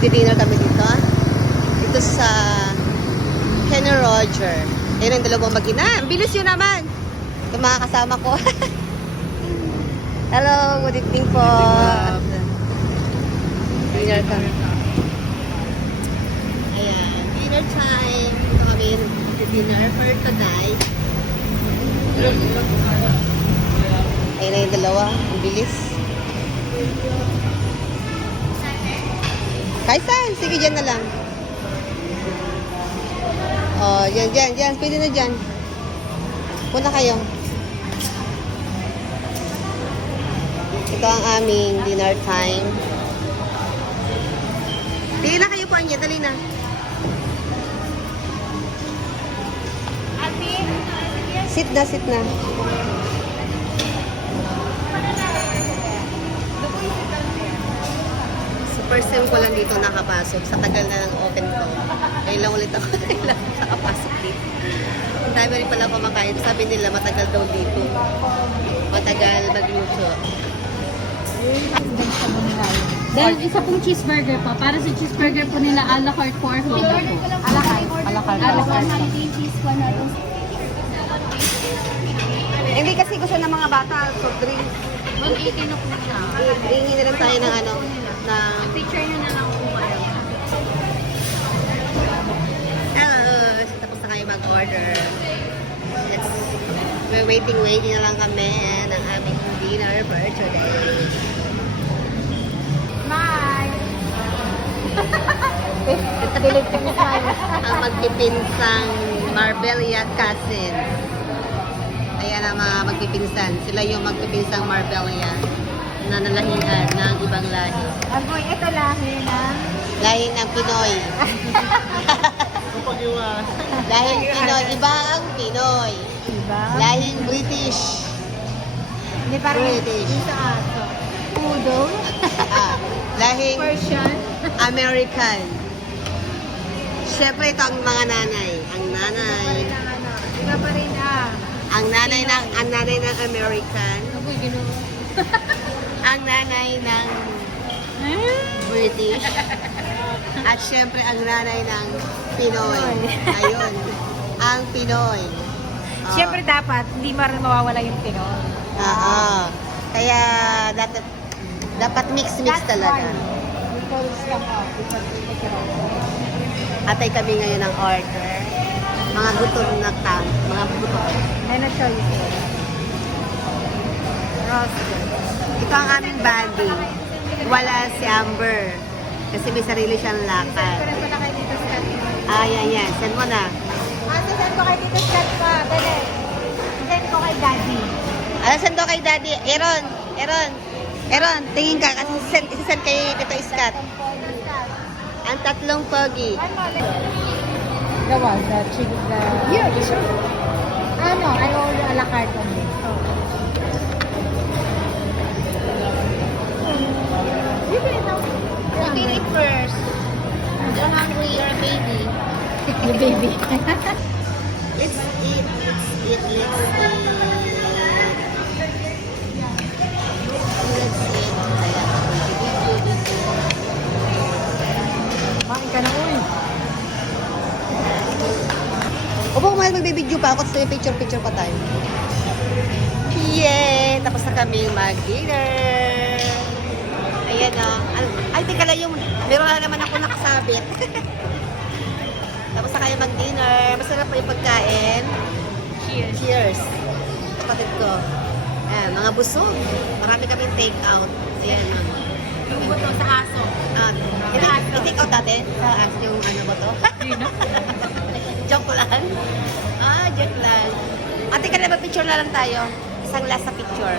Magdi-dinner kami dito. Dito sa Kenny Roger. Ayun ang dalawang mag-ina. Ang bilis yun naman. Ito mga kasama ko. Hello, good evening po. Dinner kami. Ayan, dinner time. Ito kami dinner for today. Ayun na yung dalawa. Ang bilis. Kaisan? Sige, dyan na lang. Oh, dyan. Pwede na dyan. Punta kayo. Ito ang aming dinner time. Pili na kayo po, Anya. Dali na. Sit na. First time ko lang dito nakapasok. Sa tagal na ng open to. Ngayon lang ulit ako nakapasok dito. Ang dami rin pala kumakain. Sabi nila matagal daw dito. Matagal magluto. Dahil isa pong cheeseburger pa. Para sa cheeseburger po nila, a la carte po or whole po. A la carte. A la carte. Hindi kasi gusto ng mga bata. So, drinks. 180 na po siya. Drinking na lang tayo ng ano. Picture nyo na lang po kayo. Hello! Tapos na kayo mag-order. We're waiting na lang kami ng aming dinner for today. Bye! Dilig ko na tayo. Ang magpipinsang Marbella cousin. Ayan ang mga magpipinsan. Sila yung magpipinsang Marbella na nalahian ng ibang lahi. Amoy, ito lahi na. Lahi ng Pinoy. Lahing Pinoy. Iba ang Pinoy. Diba? Lahing British. Hindi parang British. sa aso. Udo. Lahing Persian. American. Siyempre ito ang mga nanay. Ang nanay. Iba pa rin Ang nanay ng American. Amoy, ginawa. Ang nanay ng British. At syempre ang nanay ng Pinoy. Ayun. Ang Pinoy. Siyempre dapat, hindi mawawala yung Pinoy. Oo. Kaya dapat mix talaga. Atay kami ngayon ng order. Mga gutom na mga gutom. Ano choice? Ito ang aming banding. Wala si Amber. Kasi may sarili siyang lakad. Pero pala kay Tito Scott. Yan. Send mo na. Send ko kay Tito Scott pa. Dali. Send ko kay Daddy. Send ko kay Daddy. Aaron, tingin ka. Kasi isasend kay Tito Scott. Ang tatlong pogi. The one, the chicken, Yeah, sure. I order a la carte only. You can eat first. You're hungry, you're a baby. The baby. Let's eat. Kumain ka na, uy. Opo, mahal magbibideo pa ako. Tapos picture pa tayo. Yay! Tapos na kami mag-dinner. Ayan o. Ay, teka lang yung... Meron na naman ako nakasabit. Tapos na kayo mag-dinner. Masarap pa yung pagkain. Cheers. Kapatid ko. Ayan, mga busog. Marami kaming take out. Ayan. Yung buto sa aso. I-take out natin sa yung ano ba to? Joke lang. Joke lang. Ate ka na ba picture na lang tayo? Isang last sa picture.